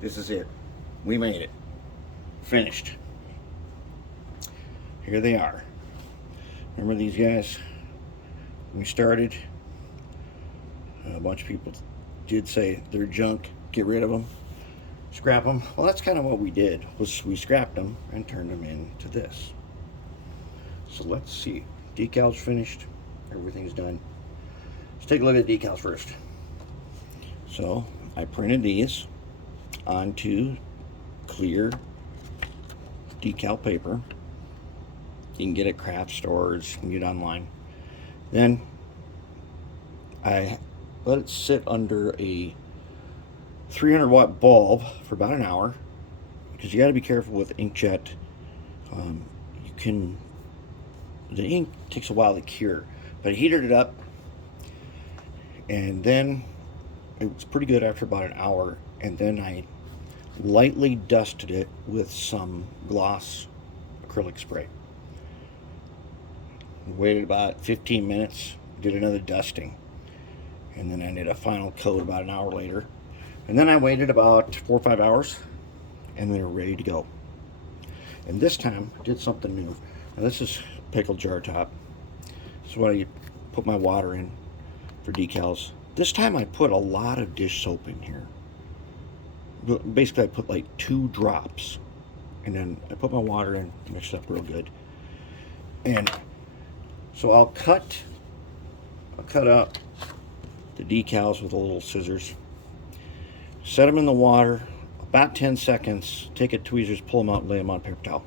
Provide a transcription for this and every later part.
This is it. We made it. Finished. Here they are. Remember these guys? When we started, a bunch of people did say they're junk. Get rid of them. Scrap them. Well, that's kind of what we did. Was we scrapped them and turned them into this. So let's see. Decals finished. Everything's done. Let's take a look at the decals first. So I printed these onto clear decal paper. You can get it at craft stores, you can get it online. Then I let it sit under a 300-watt bulb for about an hour because you got to be careful with inkjet. You can the ink takes a while to cure, but I heated it up, and then it was pretty good after about an hour. And then I lightly dusted it with some gloss acrylic spray. Waited about 15 minutes, did another dusting, and then I did a final coat about an hour later. And then I waited about 4 or 5 hours, and they were ready to go. And this time, I did something new. Now this is pickle jar top. This is what I put my water in for decals. This time I put a lot of dish soap in here. Basically, I put like 2 drops, and then I put my water in, mix it up real good. And so I'll cut out the decals with a little scissors. Set them in the water about 10 seconds. Take a tweezers, pull them out, and lay them on a paper towel.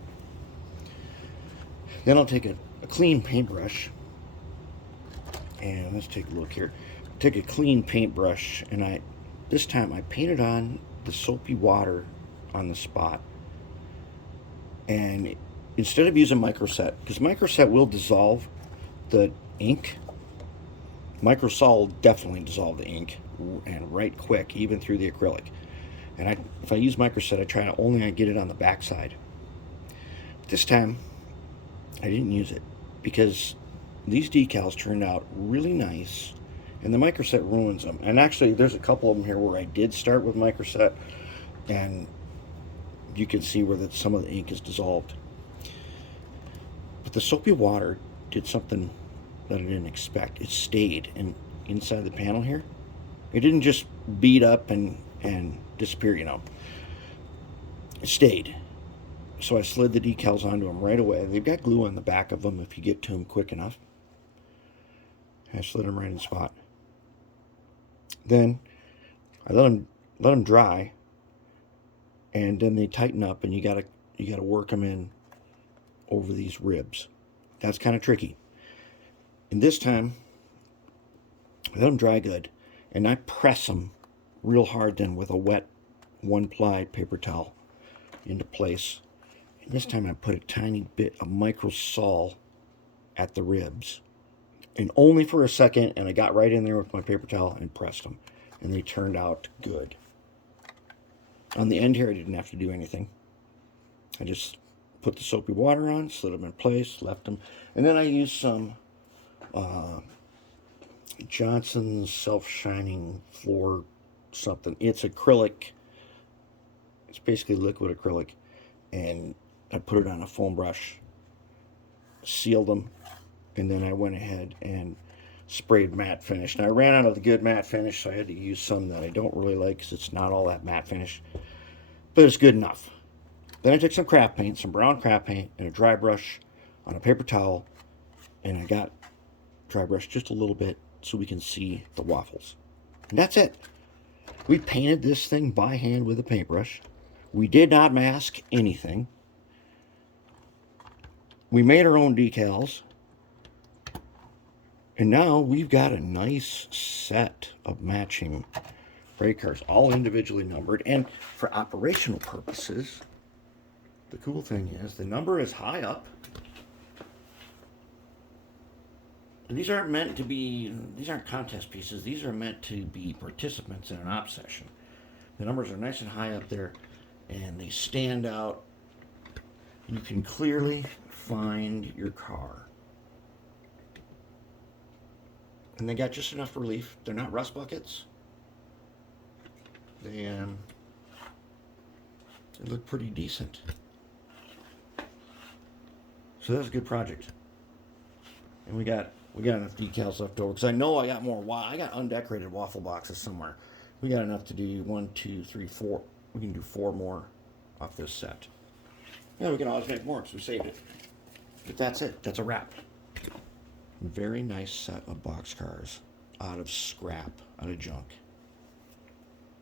Then I'll take a clean paintbrush, and let's take a look here. Take a clean paintbrush, and this time I painted on the soapy water on the spot. And instead of using microset, because microset will dissolve the ink, microsol will definitely dissolve the ink, and right quick, even through the acrylic. And if I use microset, I try to only get it on the back side. This time, I didn't use it because these decals turned out really nice, and the microset ruins them. And actually, there's a couple of them here where I did start with microset, and you can see where some of the ink is dissolved. But the soapy water did something that I didn't expect. It stayed inside the panel here. It didn't just bead up and disappear, It stayed. So I slid the decals onto them right away. They've got glue on the back of them if you get to them quick enough. I slid them right in the spot. Then I let them dry, and then they tighten up, and you gotta work them in over these ribs. That's kind of tricky. And this time, I let them dry good, and I press them real hard then with a wet 1-ply paper towel into place. And this time I put a tiny bit of microsol at the ribs, and only for a second, and I got right in there with my paper towel and pressed them, and they turned out good. On the end here, I didn't have to do anything. I just put the soapy water on, slid them in place, left them, and then I used some Johnson's self-shining floor something. It's acrylic. It's basically liquid acrylic, and I put it on a foam brush, sealed them, and then I went ahead and sprayed matte finish. Now I ran out of the good matte finish, so I had to use some that I don't really like because it's not all that matte finish, but it's good enough. Then I took some craft paint, some brown craft paint, and a dry brush on a paper towel, and I got dry brush just a little bit so we can see the waffles. And that's it. We painted this thing by hand with a paintbrush. We did not mask anything. We made our own decals. And now we've got a nice set of matching freight cars, all individually numbered. And for operational purposes, the cool thing is the number is high up. And these aren't contest pieces. These are meant to be participants in an op session. The numbers are nice and high up there, and they stand out. You can clearly find your car. And they got just enough relief. They're not rust buckets. They it looked pretty decent. So that's a good project. And we got enough decals left over because I know I got more. I got undecorated waffle boxes somewhere. We got enough to do 1, 2, 3, 4. We can do 4 more off this set. Yeah, we can always make more because we saved it. But that's it. That's a wrap. Very nice set of boxcars out of scrap, out of junk.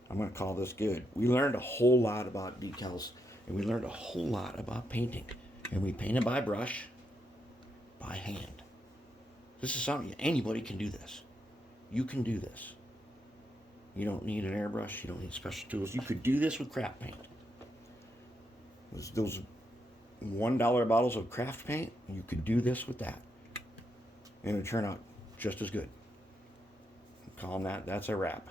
I'm going to call this good. We learned a whole lot about decals, and we learned a whole lot about painting. And we painted by brush, by hand. This is something, anybody can do this. You can do this. You don't need an airbrush, you don't need special tools. You could do this with craft paint. Those $1 bottles of craft paint, you could do this with that. And it would turn out just as good. I'm calling that's a wrap.